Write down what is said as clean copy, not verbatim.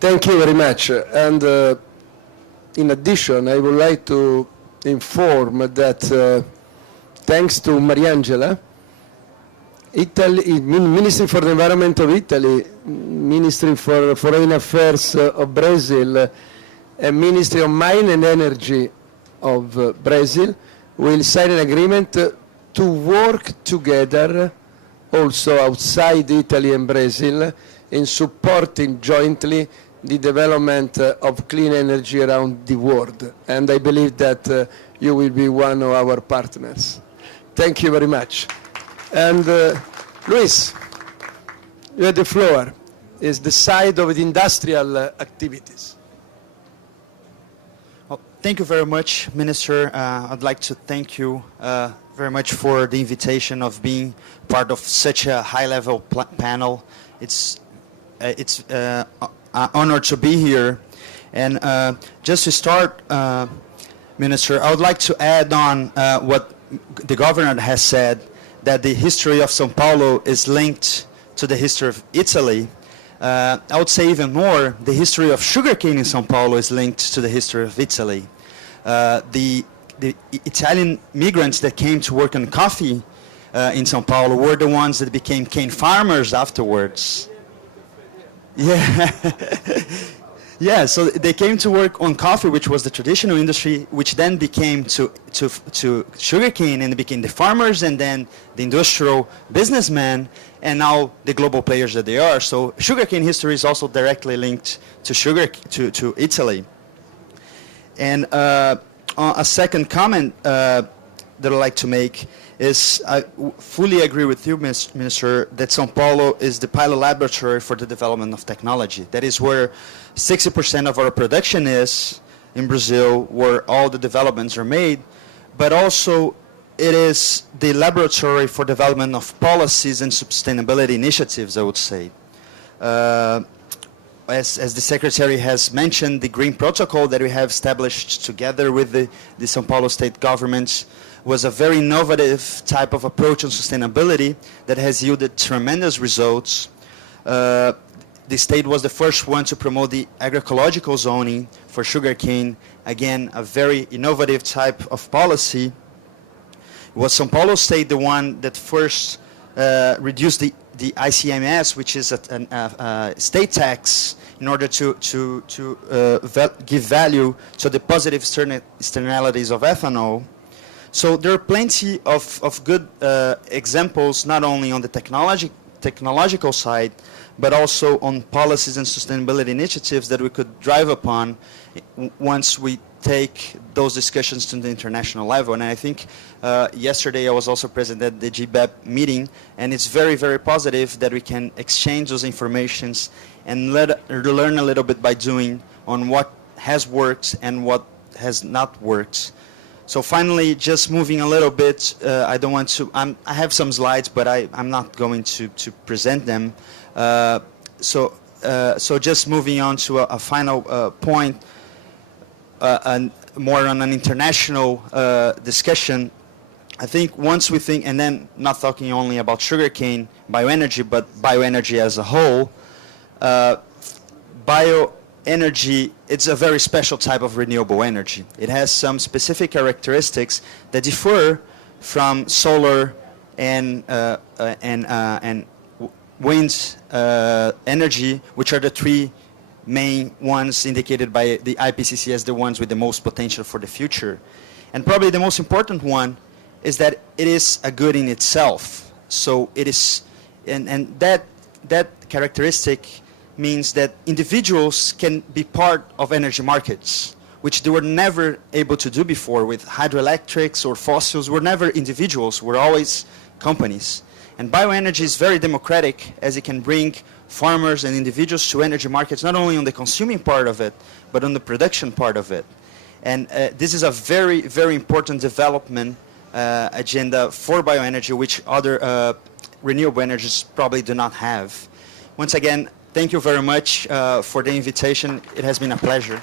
Thank you very much. And in addition, I would like to inform that thanks to Mariangela, Italy, Ministry for the Environment of Italy, Ministry for Foreign Affairs of Brazil, and Ministry of Mine and Energy of Brazil will sign an agreement to work together also outside Italy and Brazil in supporting jointly the development of clean energy around the world. And I believe that you will be one of our partners. Thank you very much. And Luis, you have the floor. It's the side of the industrial activities. Well, thank you very much, Minister. I'd like to thank you very much for the invitation of being part of such a high-level panel. It's an honor to be here. And just to start, Minister, I would like to add on what the governor has said, that the history of São Paulo is linked to the history of Italy. I would say even more, the history of sugarcane in São Paulo is linked to the history of Italy. The Italian migrants that came to work on coffee in São Paulo were the ones that became cane farmers afterwards. Yeah. Yeah, so they came to work on coffee, which was the traditional industry, which then became to sugarcane, and became the farmers, and then the industrial businessmen, and now the global players that they are. So sugarcane history is also directly linked to Italy. And a second comment that I'd like to make is I fully agree with you, Minister, that São Paulo is the pilot laboratory for the development of technology. That is where 60% of our production is in Brazil, where all the developments are made, but also it is the laboratory for development of policies and sustainability initiatives, I would say. As the Secretary has mentioned, the Green Protocol that we have established together with the São Paulo state government was a very innovative type of approach on sustainability that has yielded tremendous results. The state was the first one to promote the agroecological zoning for sugarcane. Again, a very innovative type of policy. Was São Paulo state the one that first reduced the ICMS, which is a state tax, in order to give value to the positive externalities of ethanol. So there are plenty of good examples, not only on the technological side, but also on policies and sustainability initiatives that we could drive upon once we take those discussions to the international level. And I think yesterday I was also present at the GBEP meeting, and it's very, very positive that we can exchange those informations and learn a little bit by doing on what has worked and what has not worked. So finally, just moving a little bit, I don't want to, I have some slides, but I'm not going to present them. So just moving on to a final point, and more on an international discussion. I think once we think, and then not talking only about sugarcane, bioenergy, but bioenergy as a whole, bioenergy, it's a very special type of renewable energy. It has some specific characteristics that differ from solar and wind energy, which are the three main ones indicated by the IPCC as the ones with the most potential for the future. And probably the most important one is that it is a good in itself. So it is, and that characteristic means that individuals can be part of energy markets, which they were never able to do before with hydroelectrics or fossils. We're never individuals, we're always companies. And bioenergy is very democratic, as it can bring farmers and individuals to energy markets, not only on the consuming part of it, but on the production part of it. And this is a very, very important development agenda for bioenergy, which other renewable energies probably do not have. Once again, thank you very much for the invitation. It has been a pleasure.